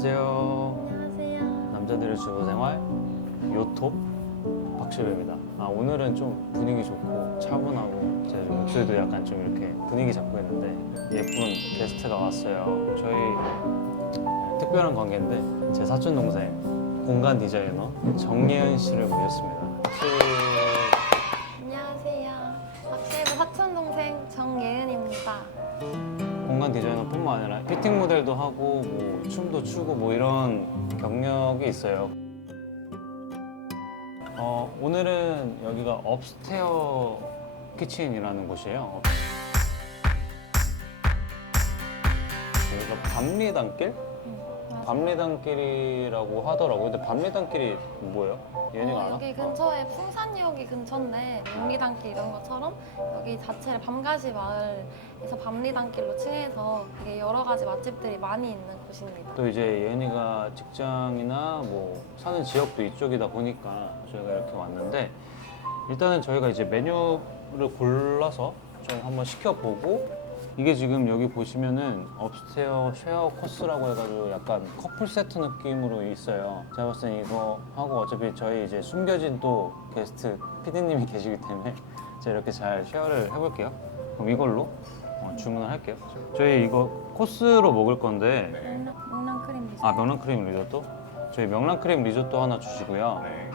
안녕하세요. 안녕하세요. 남자들의 주부생활 요톱 박시로입니다. 오늘은 좀 분위기 좋고 차분하고 제 목소리도 약간 좀 이렇게 분위기 잡고 있는데 예쁜 게스트가 왔어요. 저희 특별한 관계인데 제 사촌 동생 공간 디자이너 정예은 씨를 모셨습니다. 혹시 안녕하세요. 박시브 사촌 동생 정예은입니다. 공간 디자이너뿐만 아니라 피팅 모델도 하고 뭐 춤도 추고 뭐 이런 경력이 있어요. 오늘은 여기가 업스테어 키친이라는 곳이에요. 여기가 밤리단길? 밤리단길이라고 하더라고요. 근데 밤리단길이 뭐예요? 예은이가 알아? 여기 근처에 풍산역이 근처인데 용리단길 이런 것처럼 여기 자체를 밤가시 마을에서 밤리단길로 칭해서 되게 여러 가지 맛집들이 많이 있는 곳입니다. 또 이제 예은이가 직장이나 뭐 사는 지역도 이쪽이다 보니까 저희가 이렇게 왔는데 일단은 저희가 이제 메뉴를 골라서 좀 한번 시켜보고 이게 지금 여기 보시면은 업스테어 쉐어 코스라고 해가지고 약간 커플 세트 느낌으로 있어요. 제가 봤을 땐 이거 하고 어차피 저희 이제 숨겨진 또 게스트 PD님이 계시기 때문에 제가 이렇게 잘 쉐어를 해볼게요. 그럼 이걸로 주문을 할게요. 저희 이거 코스로 먹을 건데 명란크림 리조또. 명란크림 리조또? 저희 명란크림 리조또 하나 주시고요. 네.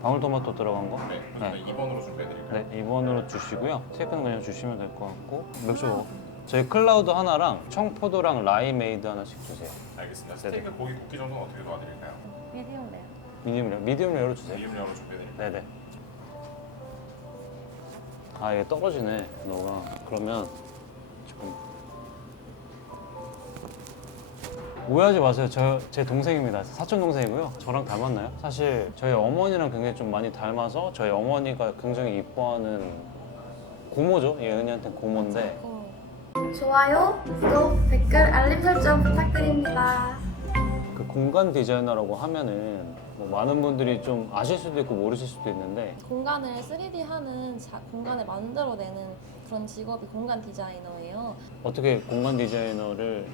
방울토마토 들어간 거? 네. 네. 2번으로 준비해드릴까요? 네, 2번으로 주시고요. 스테이크는 그냥 주시면 될 것 같고 맥주 먹어. 저희 클라우드 하나랑 청포도랑 라이메이드 하나씩 주세요. 알겠습니다. 스테이크 고기 굽기 정도는 어떻게 도와드릴까요? 미디움 레어. 미디움 레어로 주세요. 미디움량으로 준비해드릴까요? 네네. 이게 떨어지네, 너가. 그러면 조금 오해하지 마세요. 제 동생입니다. 사촌 동생이고요. 저랑 닮았나요? 사실 저희 어머니랑 굉장히 좀 많이 닮아서 저희 어머니가 굉장히 이뻐하는 고모죠. 예은이한테 고모인데 좋아요, 구독, 댓글, 알림 설정 부탁드립니다. 그 공간 디자이너라고 하면은 뭐 많은 분들이 좀 아실 수도 있고 모르실 수도 있는데 공간을 3D 하는 공간을 만들어내는 그런 직업이 공간 디자이너예요. 어떻게 공간 디자이너를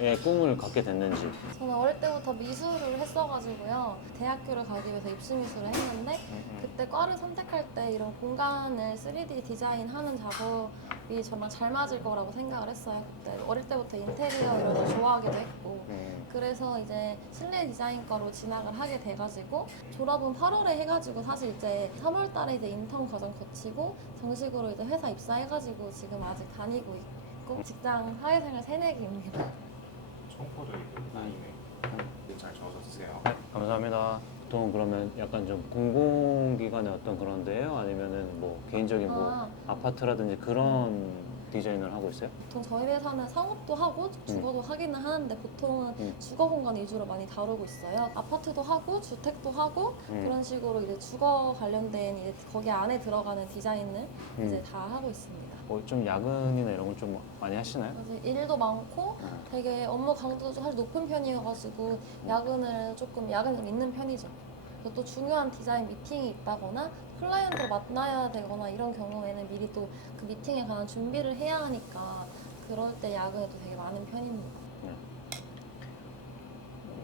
의 꿈을 갖게 됐는지. 저는 어릴 때부터 미술을 했어가지고요. 대학교를 가기 위해서 입시 미술을 했는데 그때 과를 선택할 때 이런 공간을 3D 디자인하는 작업이 정말 잘 맞을 거라고 생각을 했어요. 그때 어릴 때부터 인테리어 이런 걸 좋아하기도 했고 그래서 이제 실내 디자인과로 진학을 하게 돼가지고 졸업은 8월에 해가지고 사실 이제 3월 달에 이제 인턴 과정 거치고 정식으로 이제 회사 입사해가지고 지금 아직 다니고 있고 직장 사회생활 새내기입니다. 청포도 라임에 잘 저어서 드세요. 네, 감사합니다. 보통 그러면 약간 좀 공공기관의 어떤 그런 데요? 아니면은 뭐 개인적인 뭐 아파트라든지 그런 디자인을 하고 있어요? 보통 저희 회사는 상업도 하고 주거도 하기는 하는데 보통은 주거 공간 위주로 많이 다루고 있어요. 아파트도 하고 주택도 하고 그런 식으로 이제 주거 관련된 이제 거기 안에 들어가는 디자인을 이제 다 하고 있습니다. 뭐 좀 야근이나 이런 걸 좀 많이 하시나요? 사실 일도 많고 되게 업무 강도도 사실 높은 편이어가지고 야근이 좀 있는 편이죠. 그리고 또 중요한 디자인 미팅이 있다거나 클라이언트를 만나야 되거나 이런 경우에는 미리 또 그 미팅에 관한 준비를 해야 하니까 그럴 때 야근이 또 되게 많은 편입니다.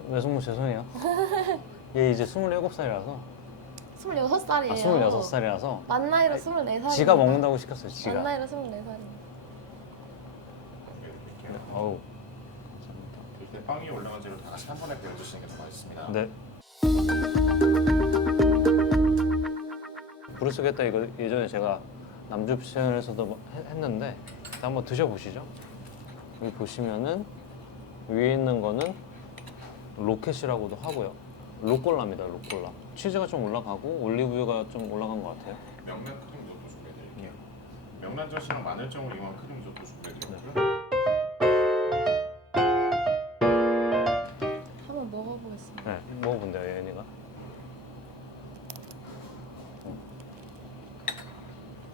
외숙모 죄송해요. 얘 이제 27살이라서 26살이에요. 26살이라서 만 나이로 24살입니다. 지가 먹는다고 시켰어요. 만 지가. 나이로 24살입니다. 준비해드릴게요. 어우. 이때 빵 위에 올라간 재료 다 같이 한 번에 베어주시는 게 더 맛있습니다. 네. 브루스게타 이거 예전에 제가 남주편에서도 했는데 일단 한번 드셔보시죠. 여기 보시면은 위에 있는 거는 로켓이라고도 하고요. 로꼴라입니다. 로꼴라. 치즈가 좀 올라가고 올리브유가 좀 올라간 것 같아요. 명란 크림 리조또 준비해드릴게요. 예. 명란젓이랑 마늘정을 이용한 크림 리조또 준비해드리고요. 한번 먹어보겠습니다. 네, 먹어본대요, 예은이가.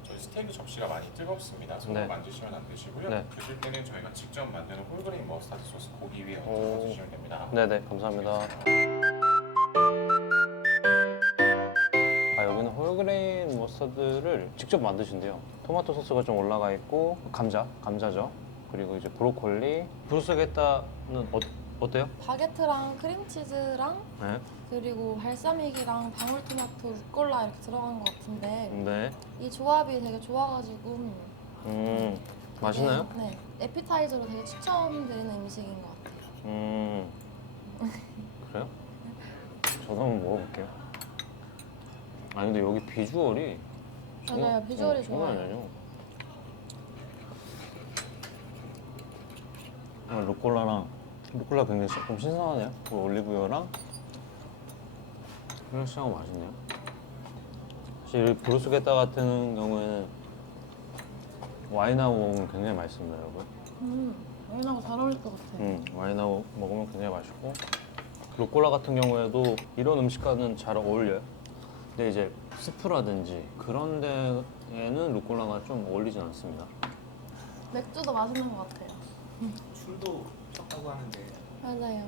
저희 스테이크 접시가 많이 뜨겁습니다. 손으로 네. 만지시면 안 되시고요. 네. 드실 때는 저희가 직접 만드는 홀그레인 머스타드 소스 고기 위에 오. 얹어서 드시면 됩니다. 네네, 감사합니다. 여기는 홀그레인 머스타드를 직접 만드신대요. 토마토 소스가 좀 올라가 있고 감자죠. 그리고 이제 브로콜리. 브루스게타는 어때요? 바게트랑 크림치즈랑 네. 그리고 발사믹이랑 방울토마토, 루꼴라 이렇게 들어간 것 같은데 네. 이 조합이 되게 좋아가지고 맛있나요? 네, 에피타이저로 되게 추천드리는 음식인 것 같아요. 그래요? 저도 한번 먹어볼게요. 아니 근데 여기 비주얼이 맞아요, 비주얼이 장난 좋아요. 아니에요. 루꼴라 굉장히 좀 신선하네요. 그 올리브유랑 플레시하고 맛있네요. 사실 브루스게타 같은 경우에는 와인하고 먹으면 굉장히 맛있습니다, 여러분. 와인하고 잘 어울릴 것 같아요. 와인하고 먹으면 굉장히 맛있고 루꼴라 같은 경우에도 이런 음식과는 잘 어울려요. 근데 이제 스프라든지 그런 데에는 루꼴라가 좀 어울리진 않습니다. 맥주도 맛있는 것 같아요. 춤도 췄다고 하는데 맞아요.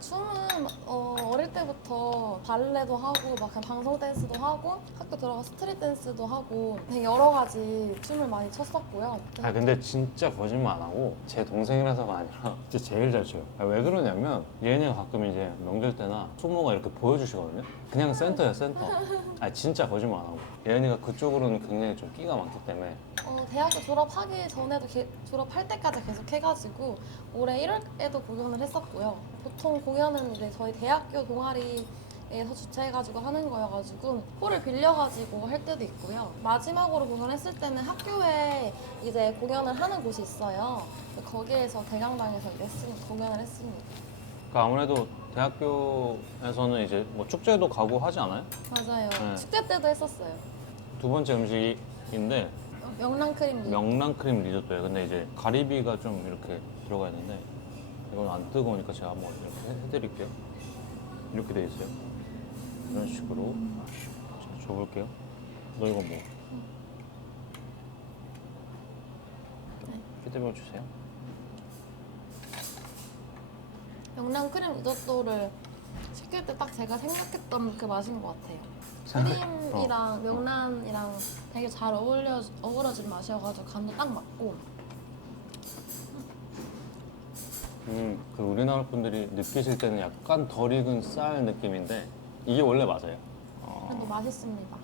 춤은 어릴 때부터 발레도 하고 막 그냥 방송 댄스도 하고 학교 들어가 스트릿 댄스도 하고 되게 여러 가지 춤을 많이 췄었고요. 아 근데 진짜 거짓말 안 하고 제 동생이라서가 아니라 진짜 제일 잘 춰요. 왜 그러냐면 얘네가 가끔 이제 명절 때나 소모가 이렇게 보여주시거든요. 그냥 센터야 센터. 아 진짜 거짓말 안 하고 얘네가 그쪽으로는 굉장히 좀 끼가 많기 때문에 대학교 졸업하기 전에도 졸업할 때까지 계속 해가지고 올해 1월에도 공연을 했었고요. 보통 공연은 이제 저희 대학교 동아리에서 주최해가지고 하는 거여가지고 홀을 빌려가지고 할 때도 있고요. 마지막으로 공연했을 때는 학교에 이제 공연을 하는 곳이 있어요. 거기에서 대강당에서 이제 공연을 했습니다. 그러니까 아무래도 대학교에서는 이제 뭐 축제도 가고 하지 않아요? 맞아요. 네. 축제 때도 했었어요. 두 번째 음식인데 명란크림 명란크림 리조또예요. 근데 이제 가리비가 좀 이렇게 들어가 있는데 이건 안 뜨거우니까 제가 한번 이렇게 해드릴게요. 이렇게 돼 있어요. 이런 식으로 제가 줘볼게요. 너 이거 뭐? 피드백 주세요. 명란크림 리조또를 시킬 때 딱 제가 생각했던 그 맛인 것 같아요. 크림이랑 명란이랑 되게 잘 어우러진 맛이어가지고 간도 딱 맞고. 그 우리나라 분들이 느끼실 때는 약간 덜 익은 쌀 느낌인데 이게 원래 맞아요. 그래도 맛있습니다.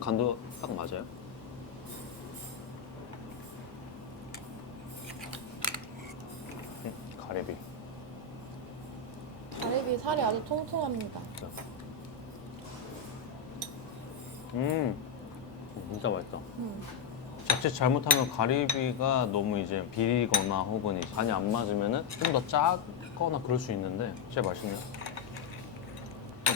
간도 딱 맞아요. 가리비. 가리비 살이 아주 통통합니다. 진짜 맛있다. 음. 자칫 잘못하면 가리비가 너무 이제 비리거나 혹은 이제 간이 안 맞으면은 좀 더 짜거나 그럴 수 있는데 진짜 맛있네요.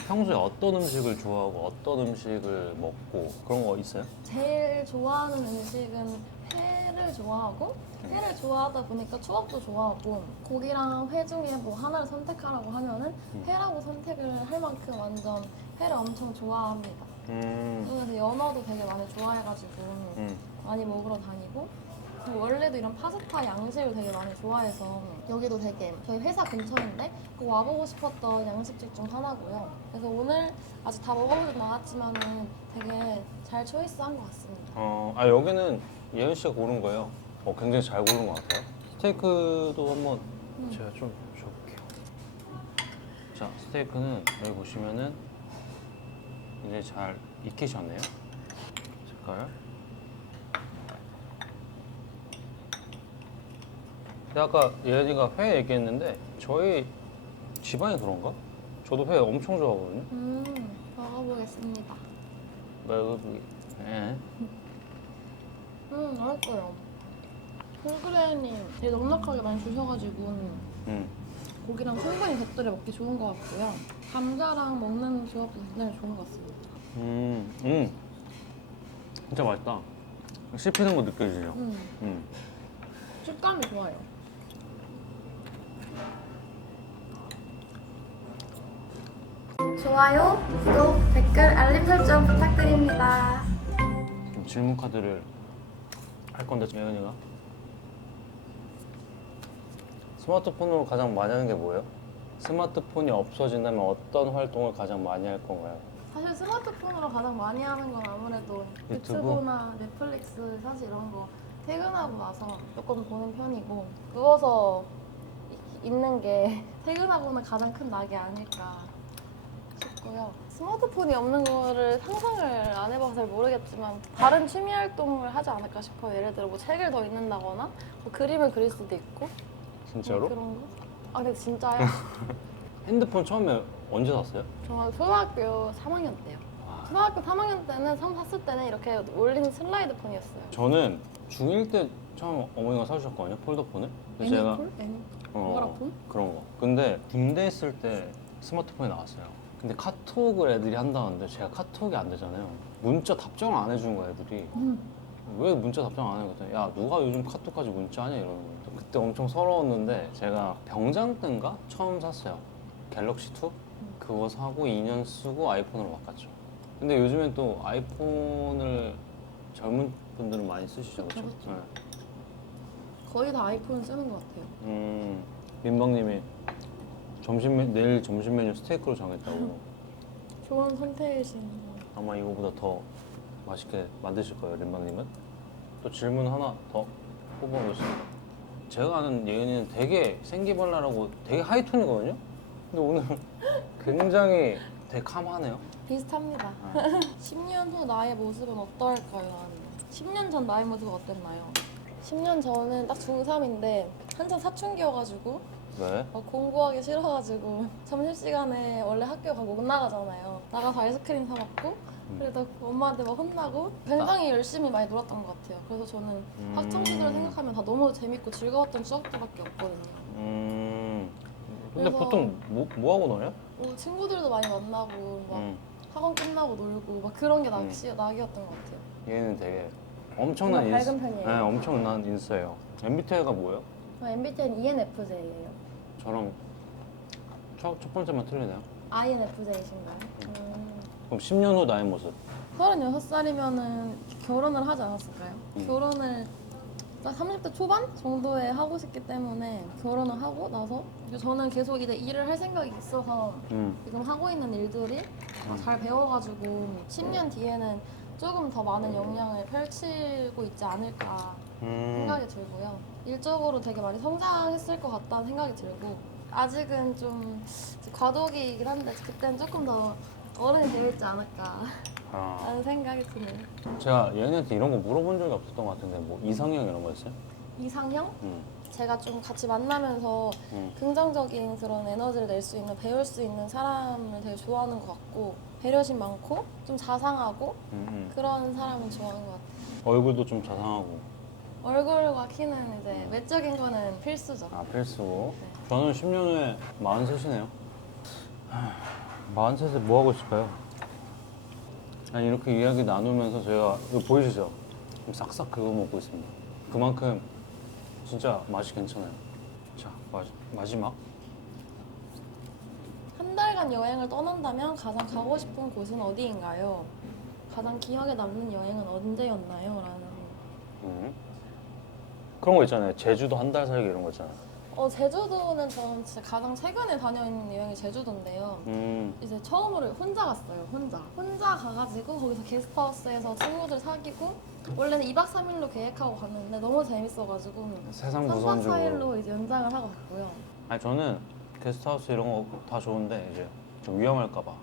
평소에 어떤 음식을 좋아하고 어떤 음식을 먹고 그런 거 있어요? 제일 좋아하는 음식은 회를 좋아하고 회를 좋아하다 보니까 추억도 좋아하고 고기랑 회 중에 뭐 하나를 선택하라고 하면은 회라고 선택을 할 만큼 완전 회를 엄청 좋아합니다. 그래서 연어도 되게 많이 좋아해가지고 많이 먹으러 다니고 그리고 원래도 이런 파스타 양식을 되게 많이 좋아해서 여기도 되게 저희 회사 근처인데 꼭 와보고 싶었던 양식집 중 하나고요. 그래서 오늘 아직 다 먹어보진 않았지만은 되게 잘 초이스한 것 같습니다. 여기는 예은 씨가 고른 거예요. 굉장히 잘 고른 것 같아요. 스테이크도 한번 제가 좀 줘볼게요. 자, 스테이크는 여기 보시면은 이제 잘 익히셨네요. 색깔. 근데 아까 예은이가 회 얘기했는데 저희 집안이 그런가? 저도 회 엄청 좋아하거든요. 먹어보겠습니다. 먹어보기. 네. 맛있어요. 홀그레인이 되게 넉넉하게 많이 주셔가지고 고기랑 충분히 곁들여 먹기 좋은 것 같고요. 감자랑 먹는 조합도 굉장히 좋은 것 같습니다. 진짜 맛있다. 씹히는 거 느껴지죠? 식감이 좋아요. 좋아요, 구독, 댓글, 알림 설정 부탁드립니다. 질문 카드를 할 건데 예은이가 스마트폰으로 가장 많이 하는 게 뭐예요? 스마트폰이 없어진다면 어떤 활동을 가장 많이 할 건가요? 사실 스마트폰으로 가장 많이 하는 건 아무래도 유튜브? 유튜브나 넷플릭스 사실 이런 거 퇴근하고 나서 조금 보는 편이고 누워서 있는 게 퇴근하고는 가장 큰 낙이 아닐까 싶고요. 스마트폰이 없는 거를 상상을 안 해봐서 잘 모르겠지만 다른 취미 활동을 하지 않을까 싶어요. 예를 들어 뭐 책을 더 읽는다거나 뭐 그림을 그릴 수도 있고 진짜로? 그런 거? 아 근데 진짜요? 핸드폰 처음에 언제 샀어요? 저 초등학교 3학년 때요. 초등학교 3학년 때는 처음 샀을 때는 이렇게 올린 슬라이드 폰이었어요. 저는 중1 때 처음 어머니가 사주셨거든요, 폴더폰을. 근데 제가 뭐라폰? 그런 거. 근데 군대 있을 때 스마트폰이 나왔어요. 근데 카톡을 애들이 한다는데 제가 카톡이 안 되잖아요. 문자 답장을 안 해주는 거야, 애들이. 왜 문자 답장 안 해? 그랬더니 야, 누가 요즘 카톡까지 문자하냐 이러는 거예요. 그때 엄청 서러웠는데 제가 병장 때인가 처음 샀어요. 갤럭시 2? 그거 사고 2년 쓰고 아이폰으로 바꿨죠. 근데 요즘엔 또 아이폰을 젊은 분들은 많이 쓰시죠, 그렇죠? 그렇죠. 거의 다 아이폰 쓰는 것 같아요. 민방님이 내일 점심 메뉴 스테이크로 정했다고. 좋은 선택이신 아마 이거보다 더 맛있게 만드실 거예요, 림방님은. 또 질문 하나 더 뽑아보시죠. 제가 아는 예은이는 되게 생기발랄하고 되게 하이톤이거든요. 근데 오늘 굉장히 되게 캄하네요. 비슷합니다. 10년 후 나의 모습은 어떨까요? 10년 전 나의 모습은 어땠나요? 10년 전은 딱 중3인데 한참 사춘기여가지고 왜? 공부하기 싫어가지고 점심시간에 원래 학교 가고 못 나가잖아요. 나가서 아이스크림 사 먹고 그래도 엄마한테 막 혼나고 굉장히 열심히 많이 놀았던 것 같아요. 그래서 저는 학창시절을 생각하면 다 너무 재밌고 즐거웠던 추억들밖에 없거든요. 근데 그래서- 보통 뭐 하고 놀아요? 친구들도 많이 만나고 막 학원 끝나고 놀고 막 그런 게 낙이었던 것 같아요. 얘는 되게 엄청난 정말 밝은 편이에요. 네, 엄청난 인싸예요. MBTI가 뭐예요? 저 MBTI는 ENFJ예요. 저랑 첫 번째만 틀리네요. INFJ이신가요? 그럼 10년 후 나의 모습. 36살이면은 결혼을 하지 않았을까요? 결혼을 딱 30대 초반 정도에 하고 싶기 때문에 결혼을 하고 나서 저는 계속 이제 일을 할 생각이 있어서 지금 하고 있는 일들이 잘 배워가지고 10년 뒤에는 조금 더 많은 역량을 펼치고 있지 않을까 생각이 들고요. 일적으로 되게 많이 성장했을 것 같다는 생각이 들고 아직은 좀 과도기이긴 한데 그때는 조금 더 어른이 되어 있지 않을까 라는 생각이 드네요. 제가 예은이한테 이런 거 물어본 적이 없었던 것 같은데 뭐 이상형 이런 거 있어요? 이상형? 응. 제가 좀 같이 만나면서 긍정적인 그런 에너지를 낼 수 있는, 배울 수 있는 사람을 되게 좋아하는 것 같고 배려심 많고 좀 자상하고 그런 사람을 좋아하는 것 같아요. 얼굴도 좀 자상하고. 얼굴과 키는 이제 외적인 거는 필수죠. 아, 필수고. 네. 저는 10년 후에 43이네요. 43에 뭐 하고 있을까요? 아니, 이렇게 이야기 나누면서 제가 이거 보이시죠? 지금 싹싹 긁어 먹고 있습니다. 그만큼 진짜 맛이 괜찮아요. 자, 마지막. 한 달간 여행을 떠난다면 가장 가고 싶은 곳은 어디인가요? 가장 기억에 남는 여행은 언제였나요? 라는. 그런 거 있잖아요. 제주도 한 달 살기 이런 거 있잖아요. 제주도는 저는 진짜 가장 최근에 다녀있는 여행이 제주도인데요. 이제 처음으로 혼자 갔어요. 혼자 가가지고 거기서 게스트하우스에서 친구들 사귀고 원래는 2박 3일로 계획하고 갔는데 너무 재밌어가지고 세상 3박 무서운 쪽으로. 4일로 이제 연장을 하고 갔고요. 아니, 저는 게스트하우스 이런 거 다 좋은데 이제 좀 위험할까 봐.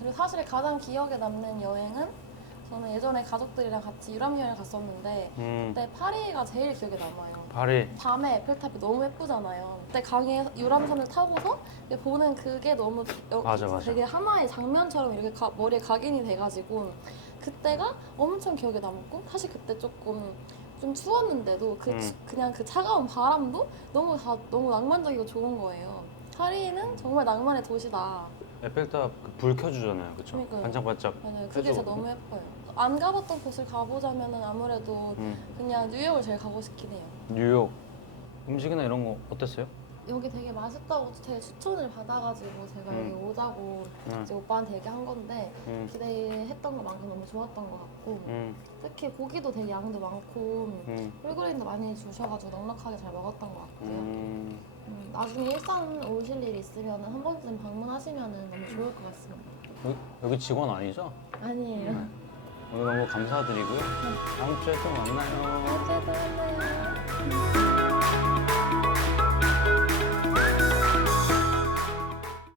그리고 사실 가장 기억에 남는 여행은 저는 예전에 가족들이랑 같이 유럽여행을 갔었는데 그때 파리가 제일 기억에 남아요. 파리. 밤에 에펠탑이 너무 예쁘잖아요. 그때 강에 유람선을 타고서 보는 그게 너무 맞아. 되게 하나의 장면처럼 이렇게 머리에 각인이 돼가지고 그때가 엄청 기억에 남고 사실 그때 조금 좀 추웠는데도 그냥 그 차가운 바람도 너무 낭만적이고 좋은 거예요. 파리는 정말 낭만의 도시다. 에펠탑 그불 켜주잖아요, 그쵸? 그러니까요. 반짝반짝. 맞아요. 그게 진짜 너무 예뻐요. 안 가봤던 곳을 가보자면 아무래도 그냥 뉴욕을 제일 가고 싶긴 해요. 뉴욕 음식이나 이런 거 어땠어요? 여기 되게 맛있다고 되게 추천을 받아가지고 제가 여기 오자고 이제 오빠한테 얘기한 건데 기대했던 것만큼 너무 좋았던 것 같고 특히 고기도 되게 양도 많고 홀그레인도 많이 주셔가지고 넉넉하게 잘 먹었던 것 같고요. 나중에 일산 오실 일 있으면 한 번쯤 방문하시면 너무 좋을 것 같습니다. 여기 직원 아니죠? 아니에요. 오늘 너무 감사드리고요. 다음 주에 또 만나요. 다음 주에 또 만나요.